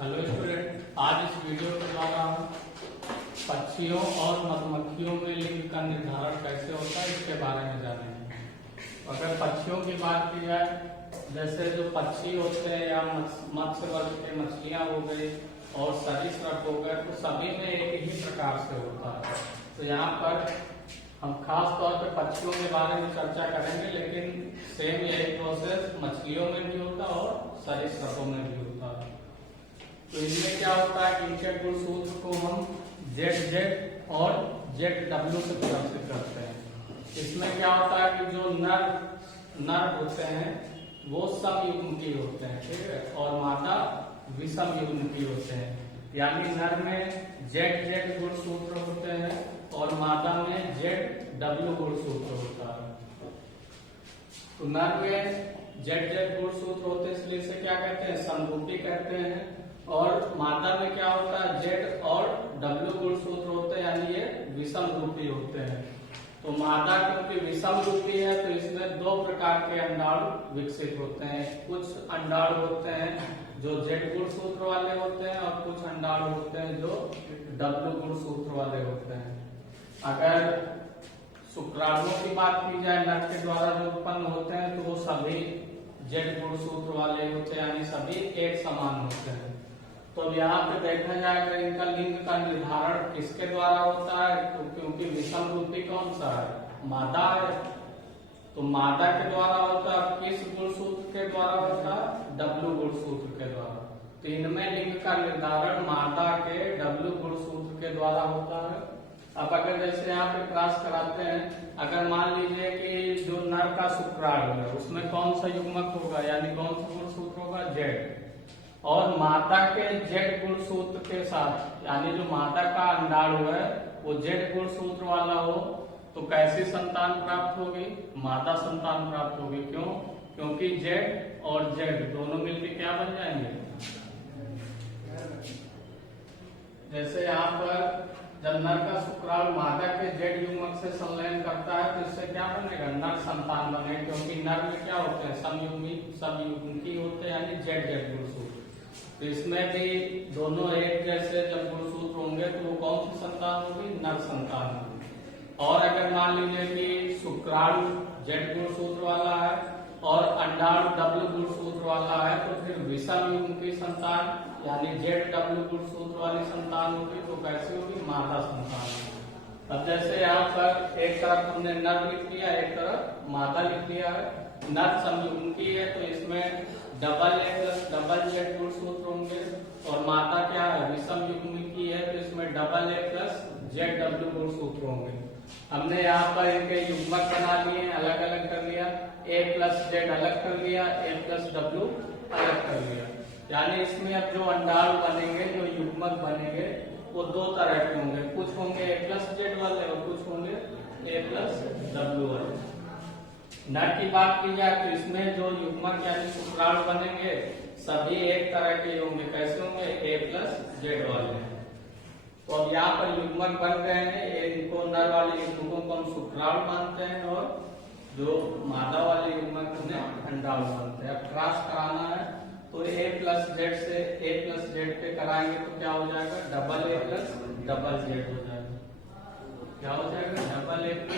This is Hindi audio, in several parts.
हेलो स्टूडेंट, आज इस वीडियो के द्वारा हम पक्षियों और मधुमक्खियों में लिंग का निर्धारण कैसे होता है इसके बारे में जानेंगे। अगर पक्षियों की बात की जाए, जैसे जो पक्षी होते हैं या मत्स्य वर्ग के मछलियां हो गई और सरीसृप हो गए, तो सभी में एक ही प्रकार से होता है। तो यहाँ पर हम खास तौर पे पक्षियों के बारे में चर्चा करेंगे, लेकिन सेम यही प्रोसेस मछलियों में भी होता है और सरीसृपों में भी होता है। तो इसमें क्या होता है कि इनके गुणसूत्र को हम ZZ और ZW से प्रदर्शित करते हैं। इसमें क्या होता है कि जो नर होते हैं वो समयुग्मकी होते हैं, ठीक है, और मादा विषम युग्मकी होते हैं। यानी नर में ZZ गुणसूत्र होते हैं और मादा में ZW गुणसूत्र होता है। तो नर में ZZ गुणसूत्र होते हैं, इसलिए इसे क्या कहते हैं, समरूपी कहते हैं। और मादा में क्या होता है, Z और W गुणसूत्र होते हैं, यानी ये विषम रूपी होते हैं। तो मादा क्योंकि विषम रूपी है तो इसमें दो प्रकार के अंडाणु विकसित होते हैं। कुछ अंडाणु होते हैं जो Z गुणसूत्र वाले होते हैं और कुछ अंडाणु होते हैं जो W गुणसूत्र वाले होते हैं। अगर शुक्राणुओं की बात की जाए, नर के द्वारा जो उत्पन्न होते हैं, तो वो सभी Z गुणसूत्र वाले होते हैं, यानी सभी एक समान होते हैं। तो अब यहाँ पे देखा जाएगा इनका लिंग का निर्धारण किसके द्वारा होता है, तो क्योंकि विषम रूपी कौन सा है, मादा है, तो मादा के द्वारा होता है। किस गुणसूत्र के द्वारा होता है, W गुणसूत्र के द्वारा। तो इनमें लिंग का निर्धारण मादा के W गुणसूत्र के द्वारा होता है। अब अगर जैसे यहाँ पे क्लास कराते हैं, अगर मान लीजिए कि जो नर का शुक्राणु है उसमें कौन सा युग्मक होगा, यानी कौन सा गुणसूत्र होगा, Z, और मादा के Z गुणसूत्र के साथ, यानी जो मादा का अंडाणु है वो Z गुणसूत्र वाला हो, तो कैसी संतान प्राप्त होगी, मादा संतान प्राप्त होगी। क्यों? क्योंकि Z और Z दोनों मिलकर क्या बन जाएंगे। जैसे यहाँ पर जब नर का शुक्राणु मादा के Z युग्मक से संलयन करता है तो इससे क्या बनेगा, नर संतान बनेगा। क्योंकि नर में क्या होते हैं, समयुग्मकी होते हैं, यानी ZZ गुणसूत्र। तो इसमें भी दोनों एक जैसे जब गुणसूत्र होंगे तो वो कौन सी संतान होगी, नर संतान होगी। और अगर मान लीजिए कि शुक्राणु Z गुणसूत्र वाला है और अंडाणु W गुणसूत्र वाला है, तो फिर विषम युग्मकी संतान यानी ZW गुणसूत्र वाली संतान होगी, तो कैसी होगी, मादा संतान होगी। अब जैसे यहाँ पर एक तरफ हमने नर लिख दिया, एक तरफ मादा लिख दिया है। नर समयुग्मकी है तो इसमें AA+Z गुणसूत्र होंगे, और मादा क्या है, विषम युग्मकी है तो इसमें AA+ZW गुणसूत्र होंगे। हमने यहाँ पर इनके युग्मक बना लिए, अलग अलग कर लिया, A+Z अलग कर लिया, A+W अलग कर लिया। यानी इसमें अब जो अंडाणु बनेंगे, जो युग्मक बनेंगे, वो दो तरह के होंगे। कुछ होंगे A+Z वाले और कुछ होंगे A+W वाले। नर की बात की जाए तो इसमें जो युग्मक यानी शुक्राणु बनेंगे सभी एक तरह के होंगे। कैसे होंगे, A+Z वाले। तो अब यहाँ पर युग्मक बन गए हैं, इनको नर वाले युग्मकों को हम शुक्राणु मानते हैं और जो मादा वाले युग्मक उन्हें अंडाणु मानते हैं। अब क्रॉस कराना है तो A+Z से A+Z पे कराएंगे तो क्या हो जाएगा, AA+ZZ हो जाएगा। क्या हो जाएगा, AA+ZZ।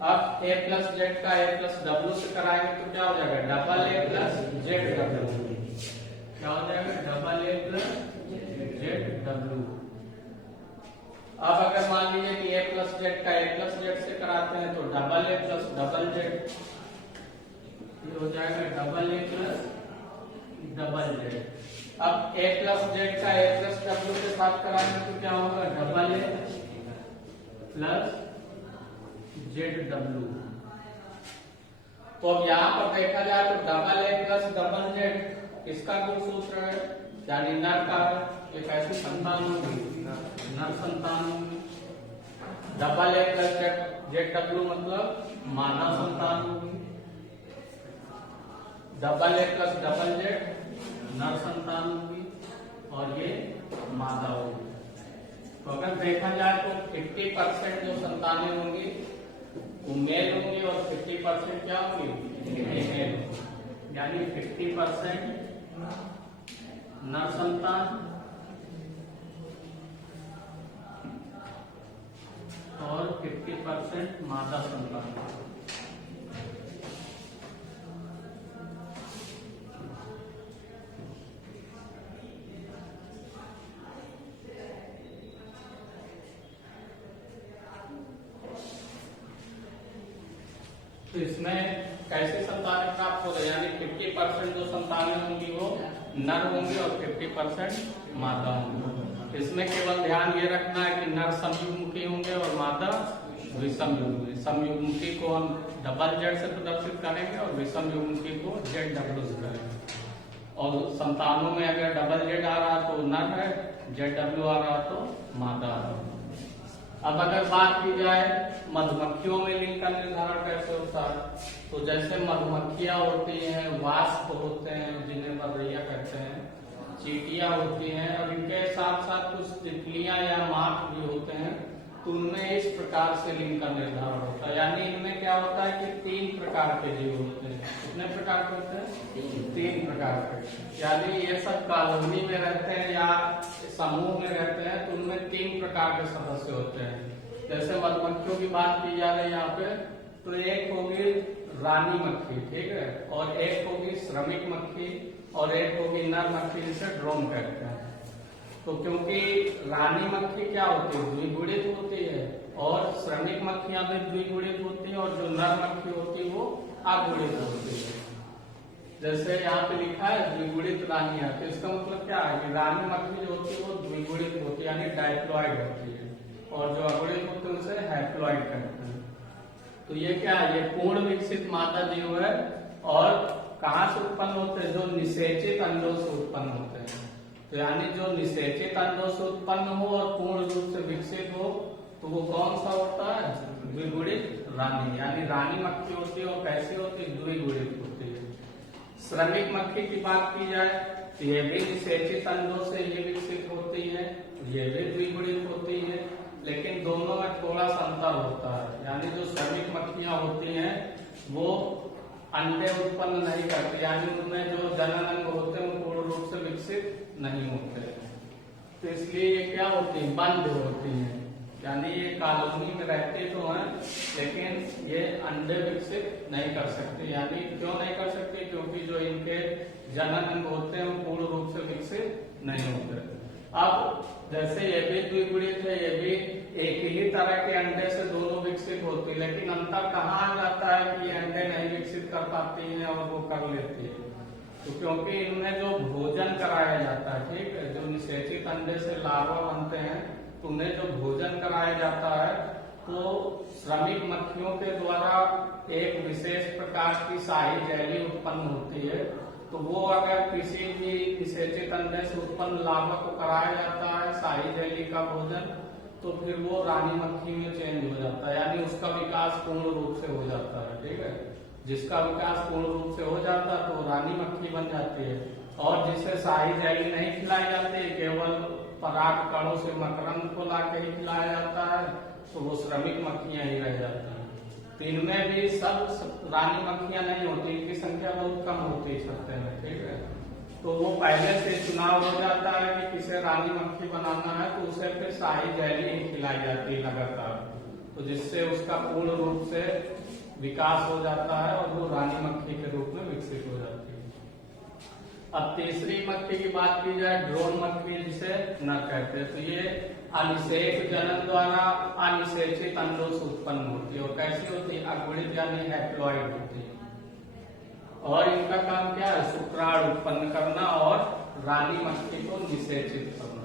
अब A+Z का A+W से कराएंगे तो क्या हो जाएगा, AA+ZW। क्या हो जाएगा, AA+ZW। अब अगर मान लीजिए कि A+Z का A+Z से कराते हैं तो AA+ZZ हो जाएगा, AA+ZZ। अब A+Z का A+W के साथ कराएंगे तो क्या होगा, AA+ZW। तो अब यहाँ पर देखा जाए तो AA+ZZ किसका गुणसूत्र है, यानी नर का है। ये कैसी संतान होगी, नर संतान होगी। AA+ZW मतलब मादा संतान होगी। AA+ZZ नर संतान होगी और ये मादा होगी। तो अगर देखा जाए तो 50% जो संतानें होंगी वो मेल होंगी और 50% क्या होंगी, फीमेल। यानी 50% नर संतान और 50% मादा संतान। तो इसमें कैसे संतानें प्राप्त हो रही है, यानी 50% जो संतानें होंगी वो नर होंगे और 50% मादा होंगे। इसमें केवल ध्यान ये रखना है कि नर समयुग्मकी होंगे और मादा विषम युग्मकी। समयुग्मकी को हम डबल जेड से प्रदर्शित करेंगे और विषम युग्मकी को जेड डब्ल्यू से करेंगे। और संतानों में अगर डबल जेड आ रहा तो नर है, जेड डब्ल्यू आ रहा तो मादा है। अब अगर बात की जाए मधुमक्खियों में लिंग का निर्धारण कैसे होता है, तो जैसे मधुमक्खियां होती हैं, वास्प होते हैं जिन्हें बर्रैया कहते हैं, चींटियां होती हैं, और इनके साथ साथ कुछ तितलियां या माख भी होते हैं, तो उनमें इस प्रकार से लिंग का निर्धारण होता है। यानी इनमें क्या होता है कि 3 प्रकार के जीव होते हैं। कितने प्रकार के होते हैं? 3 प्रकार के। यानी ये सब कॉलोनी में रहते हैं या समूह में रहते हैं, तो उनमें 3 प्रकार के सदस्य होते हैं। जैसे मधुमक्खियों की बात की जा रही है यहाँ पे, तो एक होगी रानी मक्खी, ठीक है, और एक होगी श्रमिक मक्खी, और एक होगी नर मक्खी, जिसे ड्रोन कहते हैं। तो क्योंकि रानी मक्खी क्या होती है, द्विगुणित होती है, और श्रमिक मक्खियां भी द्विगुणित होती है, और जो नर मक्खी होती है वो अगुणित होती है। जैसे यहाँ पे लिखा है द्विगुणित रानी है, तो इसका मतलब क्या है कि रानी मक्खी जो होती है वो द्विगुणित होती है, यानी डाइप्लॉइड होती है, और जो अगुणित होते हैं उसे हैप्लॉइड कहते हैं। तो ये क्या है, ये पूर्ण विकसित मादा जीव है, और कहाँ से उत्पन्न होते हैं? जो निषेचित अंडों से उत्पन्न होते हैं। तो यानी जो निषेचित अंडों से उत्पन्न हो और पूर्ण रूप से विकसित हो, तो वो कौन सा होता है? द्विगुणित रानी, यानी रानी मक्खी होती है, और कैसी होती है? द्विगुणित होती है। श्रमिक मक्खी की बात की जाए तो ये भी निषेचित अंडों से ये विकसित होती है, ये भी द्विगुणित होती है, लेकिन दोनों में थोड़ा सा अंतर होता है। यानी जो श्रमिक मक्खियां होती हैं वो अंडे उत्पन्न नहीं करती, यानी उनमें जो जनन अंग होते हैं वो पूर्ण रूप से विकसित नहीं होते, तो इसलिए ये क्या होती है? बंद होती हैं। यानी ये कॉलोनी में रहते तो हैं, लेकिन ये अंडे विकसित नहीं कर सकते। यानी क्यों नहीं कर सकते? क्योंकि जो इनके जनन अंग होते हैं वो पूर्ण रूप से विकसित नहीं होते। अब जैसे ये भी द्विगुणित है, ये भी एक ही तरह के अंडे से दोनों विकसित होती है, लेकिन अंतर कहाँ आ जाता है कि ये अंडे नहीं विकसित कर पाती हैं और वो कर लेती है? तो क्योंकि इनमें जो भोजन कराया जाता है, ठीक है, जो निषेचित अंडे से लार्वा बनते हैं, तो उन्हें जो भोजन कराया जाता है, तो श्रमिक मक्खियों के द्वारा एक विशेष प्रकार की शाही जेली उत्पन्न होती है। तो वो अगर किसी भी निषेचित अंडे से उत्पन्न लार्वा को कराया जाता है शाही जेली का भोजन, तो फिर वो रानी मक्खी में चेंज हो जाता है, यानी उसका विकास पूर्ण रूप से हो जाता है, ठीक है। जिसका विकास पूर्ण रूप से हो जाता है तो रानी मक्खी बन जाती है, और जिसे शाही जेली नहीं खिलाई जाती, केवल पराग कणों से मकरंद को लाके ही खिलाया जाता है, तो वो श्रमिक मक्खियां ही रह जाती हैं। तो इनमें भी सब रानी मक्खियां नहीं होती, इनकी संख्या बहुत कम होती है छत्ते में, ठीक है। तो वो पहले से चुनाव हो जाता है कि किसे रानी मक्खी बनाना है, तो उसे फिर शाही जेली ही खिलाई जाती है लगातार, तो जिससे उसका पूर्ण रूप से विकास हो जाता है और वो रानी मक्खी के रूप में विकसित हो जाती है। अब तीसरी मक्खी की बात की जाए, ड्रोन मक्खी, जिसे नर कहते हैं, तो ये अनिषेक जनन द्वारा अनिषेचित अंडों से उत्पन्न होती है, और कैसी होती है? अगुणित यानी हैप्लॉइड होती है, और इनका काम क्या है? शुक्राणु उत्पन्न करना और रानी मक्खी को निषेचित करना।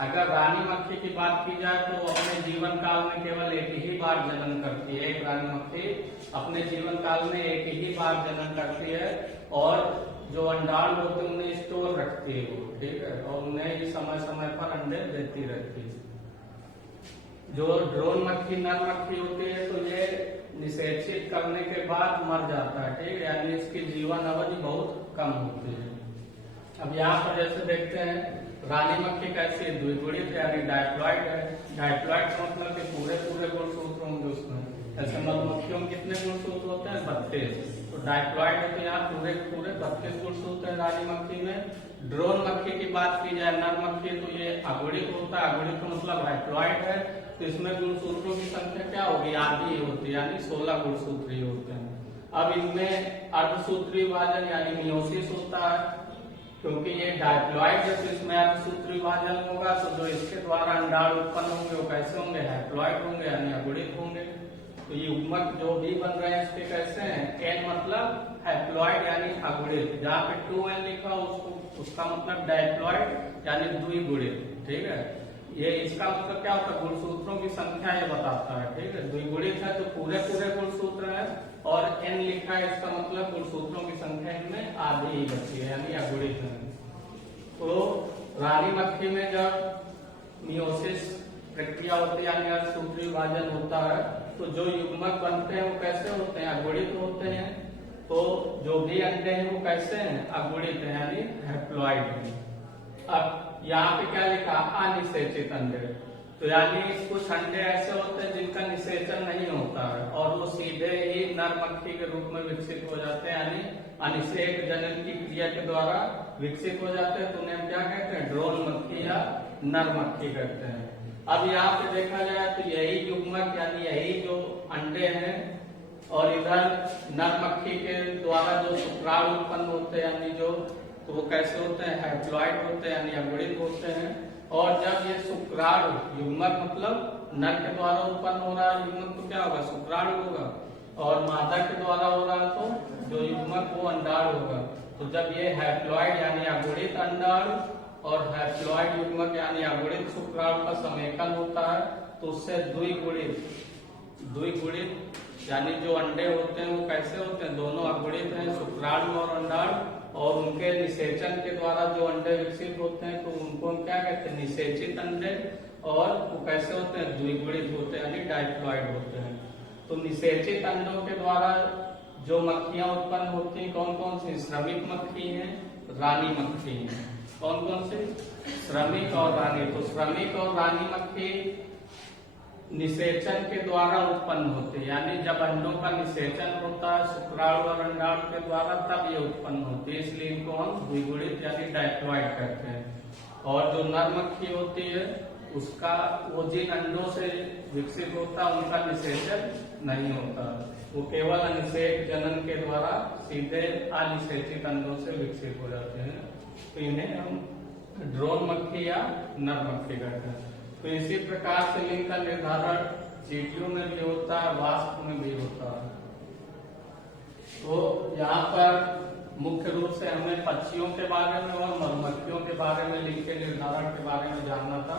अगर रानी मक्खी की बात की जाए तो अपने जीवन काल में केवल एक ही बार जनन करती है। एक रानी मक्खी अपने जीवन काल में एक ही बार जनन करती है, और जो अंडाणु होते हैं उन्हें स्टोर रखती है वो, ठीक है, और उन्हें ही समय समय पर अंडे देती रहती है। जो ड्रोन मक्खी नर मक्खी होती है, तो ये निषेचित करने के बाद मर जाता है, ठीक है, यानी इसकी जीवन अवधि बहुत कम होती है। अब यहाँ पर जैसे देखते हैं रानी मक्खी कैसी है? द्विगुणित यानी डाइप्लॉइड है। डाइप्लॉइड का मतलब कि पूरे गुणसूत्र होंगे उसमें, ऐसे मधुमक्खियों में कितने गुणसूत्र होते हैं? 32। तो डाइप्लॉइड है तो यहाँ पूरे 32 गुणसूत्र है रानी मक्खी में। ड्रोन मक्खी की बात की जाए, नर मक्खी, तो ये अगुणित होता है। अगुणित का मतलब हाइप्लॉइड है, तो इसमें गुणसूत्रों की संख्या क्या होगी? आधी ही होती है, यानी 16 गुणसूत्र ही होते हैं। अब इनमें अर्धसूत्री विभाजन यानी मियोसिस होता है, क्योंकि ये डाइप्लॉइड है तो इसमें अर्धसूत्री विभाजन होगा। तो जो इसके द्वारा अंडाणु उत्पन्न होंगे वो कैसे होंगे? हैप्लॉइड होंगे यानी अगुणित होंगे। तो ये युग्मक जो भी बन रहे हैं इसके कैसे हैं? एन मतलब हैप्लॉइड यानी अगुणित, जहाँ पे 2n लिखा उसका मतलब डाइप्लॉइड यानी द्विगुणित। ठीक है, ये इसका मतलब क्या होता है? गुणसूत्रों की संख्या ये बताता है। ठीक है, द्विगुणित है तो पूरे गुणसूत्र है, और n लिखा है इसका मतलब गुणसूत्रों की संख्या इनमें आधी ही बची है यानी अगुणित है। तो रानी मक्खी में जब मियोसिस प्रक्रिया होती है यानी अर्धसूत्री विभाजन होता है, तो जो युग्मक बनते हैं वो कैसे होते हैं? अगुणित होते हैं। तो जो भी अंडे हैं वो कैसे हैं? अगुणित है यानी हैप्लॉइड है। अब यहाँ पे क्या लिखा? अनिषेचित अंडे। तो यानी कुछ अंडे ऐसे होते हैं जिनका निषेचन नहीं होता है और वो सीधे ही नर मक्खी के रूप में विकसित हो जाते हैं, यानी अनिषेक जनन की क्रिया के द्वारा विकसित हो जाते हैं। तो उन्हें हम क्या कहते हैं? ड्रोन मक्खी या नर मक्खी कहते हैं। अब यहाँ पे देखा जाए तो यही युग्मक यानी यही जो अंडे हैं, और इधर नर मक्खी के द्वारा जो शुक्राणु उत्पन्न होते हैं यानी जो, तो वो कैसे होते हैं? हैप्लॉइड होते हैं यानी अगुणित होते हैं। और जब ये शुक्राणु, युग्मक मतलब नर के द्वारा उत्पन्न हो रहा है युग्मक, तो क्या होगा? शुक्राणु होगा, और मादा के द्वारा हो रहा है तो जो युग्मक वो अंडाणु होगा। तो जब ये हैप्लॉइड यानी अगुणित अंडाणु और हैप्लॉइड युग्मक यानी अगुणित शुक्राणु का समेकन होता है, तो उससे द्विगुणित यानी जो अंडे होते हैं वो कैसे होते हैं? दोनों अगुणित हैं, शुक्राणु और अंडाणु, और उनके निषेचन के द्वारा जो अंडे विकसित होते हैं तो उनको हम क्या कहते हैं? निषेचित अंडे। और वो कैसे होते हैं? द्विगुणित होते हैं यानी डाइप्लॉइड होते हैं। तो निषेचित अंडों के द्वारा जो मक्खियां उत्पन्न होती हैं कौन कौन सी? श्रमिक मक्खी है, रानी मक्खी है। कौन कौन सी? श्रमिक और रानी। तो श्रमिक और रानी मक्खी निषेचन के द्वारा उत्पन्न होते हैं, यानी जब अंडों का निषेचन होता है शुक्राणु और अंडाणु के द्वारा तब ये उत्पन्न होती है, इसलिए इनको हम द्विगुणित यानी डाइप्लॉइड कहते हैं। और जो नर मक्खी होती है उसका वो जिन अंडों से विकसित होता है उनका निषेचन नहीं होता, वो केवल अनिषेक जनन के द्वारा सीधे अनिषेचित अंडों से विकसित हो जाते हैं। तो इन्हें हम ड्रोन मक्खी या नर मक्खी कहते हैं। तो इसी प्रकार से लिंग का निर्धारण चींटियों में भी होता है, वास्प में भी होता है। तो यहाँ पर मुख्य रूप से हमें पक्षियों के बारे में और मधुमक्खियों के बारे में लिंग के निर्धारण के बारे में जानना था,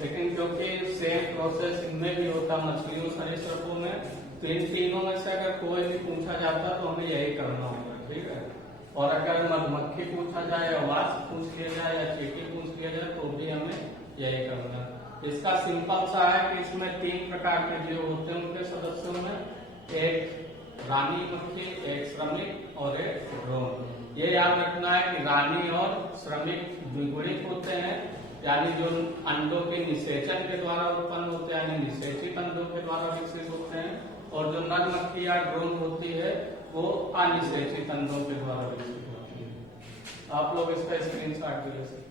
लेकिन क्योंकि सेम प्रोसेस इनमें भी होता मछलियों सरीसृपों में, तो इन तीनों में से अगर कोई भी पूछा जाता तो हमें यही करना होगा। ठीक है, और अगर मधुमक्खी पूछा जाए या वास्प पूछ लिया जाए या चींटी पूछ लिया जाए तो भी हमें यही करना है। इसका सिंपल सा है कि इसमें 3 प्रकार के जीव होते हैं उनके सदस्यों में, एक रानी मक्खी, एक श्रमिक और एक ड्रोन। ये याद रखना है कि रानी और श्रमिक द्विगुणित होते हैं, यानी जो अंडों के निषेचन के द्वारा उत्पन्न होते हैं यानी निषेचित अंडों के द्वारा विकसित होते हैं, और जो नर मक्खी या ड्रोन होती है वो अनिषेचित अंडों के द्वारा विकसित होती है। आप लोग इसका स्क्रीनशॉट ले सकते हैं।